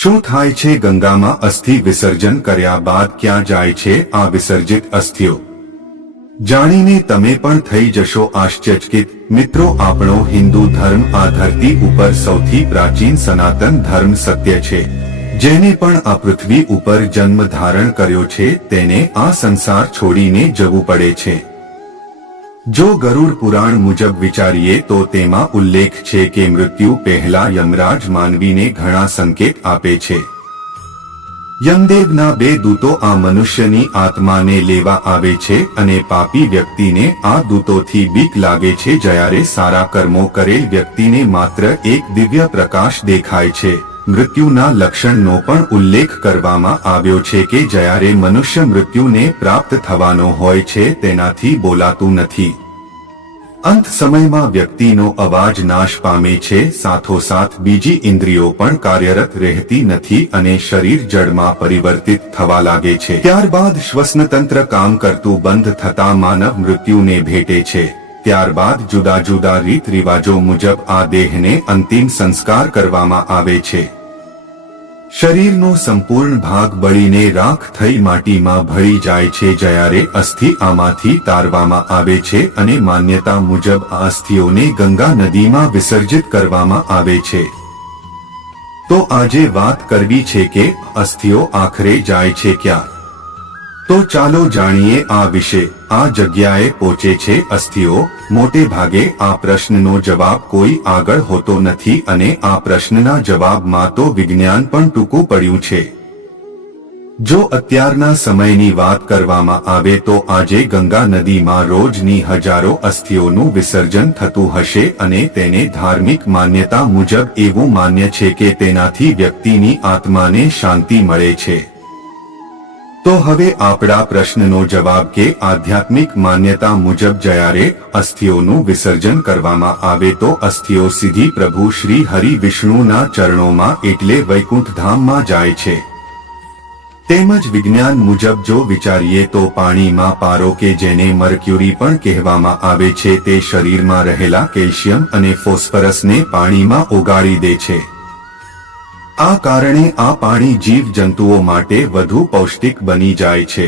શું થાય છે ગંગામાં અસ્થિ વિસર્જન કર્યા બાદ ક્યાં જાય છે આ વિસર્જિત અસ્થિઓ જાણીને તમે પણ થઈ જશો આશ્ચર્યચકિત મિત્રો આપણો હિન્દુ ધર્મ આ ધરતી ઉપર સૌથી પ્રાચીન સનાતન ધર્મ સત્ય છે જેને પણ આ પૃથ્વી ઉપર જન્મ ધારણ કર્યો છે તેને આ સંસાર છોડીને જવું પડે છે જો ગરુડ પુરાણ મુજબ વિચારીએ તો તેમાં ઉલ્લેખ છે કે મૃત્યુ પહેલા યમરાજ માનવીને ઘણા સંકેત આપે છે યમદેવના બે દૂતો આ મનુષ્યની આત્માને લેવા આવે છે અને પાપી વ્યક્તિને આ દૂતોથી બીક લાગે છે જ્યારે સારા કર્મો કરેલ વ્યક્તિને માત્ર એક દિવ્ય પ્રકાશ દેખાય છે મૃત્યુના લક્ષણનો પણ ઉલ્લેખ કરવામાં આવ્યો છે કે જ્યારે મનુષ્ય મૃત્યુને પ્રાપ્ત થવાનો હોય છે તેનાથી બોલાતું નથી અંત સમયમાં વ્યક્તિનો અવાજ નાશ પામે છે સાથોસાથ બીજી ઇન્દ્રિયો પણ કાર્યરત રહેતી નથી અને શરીર જડમાં પરિવર્તિત થવા લાગે છે ત્યારબાદ શ્વસનતંત્ર કામ કરતું બંધ થતા માનવ મૃત્યુને ભેટે છે ત્યારબાદ જુદા જુદા રીત રિવાજો મુજબ આ દેહને અંતિમ સંસ્કાર કરવામાં આવે છે શરીરનો સંપૂર્ણ ભાગ બળીને રાખ થઈ માટીમાં ભળી જાય છે જયારે અસ્થિ આમાંથી તારવામાં આવે છે અને માન્યતા મુજબ આ અસ્થિઓને ગંગા નદીમાં વિસર્જિત કરવામાં આવે છે તો આજે વાત કરવી છે કે અસ્થિઓ આખરે જાય છે ક્યાં તો ચાલો જાણીએ આ વિશે આ જગ્યાએ પહોંચે છે અસ્થિઓ મોટે ભાગે આ પ્રશ્નનો જવાબ કોઈ આગળ હોતો નથી અને આ પ્રશ્નના જવાબમાં તો વિજ્ઞાન પણ ટૂંકું પડ્યું છે જો અત્યારના સમયની વાત કરવામાં આવે તો આજે ગંગા નદીમાં રોજની હજારો અસ્થિઓનું વિસર્જન થતું હશે અને તેને ધાર્મિક માન્યતા મુજબ એવું માન્ય છે કે તેનાથી વ્યક્તિની આત્માને શાંતિ મળે છે તો હવે આપણા પ્રશ્નનો જવાબ કે આધ્યાત્મિક માન્યતા મુજબ જ્યારે અસ્થિઓનું વિસર્જન કરવામાં આવે તો અસ્થિઓ સીધી પ્રભુ શ્રી હરિ વિષ્ણુના ચરણોમાં એટલે વૈકુંઠધામમાં જાય છે તેમજ વિજ્ઞાન મુજબ જો વિચારીએ તો પાણીમાં પારો કે જેને મર્ક્યુરી પણ કહેવામાં આવે છે તે શરીરમાં રહેલા કેલ્શિયમ અને ફોસ્ફરસને પાણીમાં ઓગાળી દે છે આ કારણે આ પાણી જીવ જંતુઓ માટે વધુ પૌષ્ટિક બની જાય છે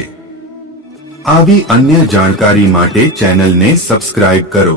આવી અન્ય જાણકારી માટે ચેનલને સબસ્ક્રાઇબ કરો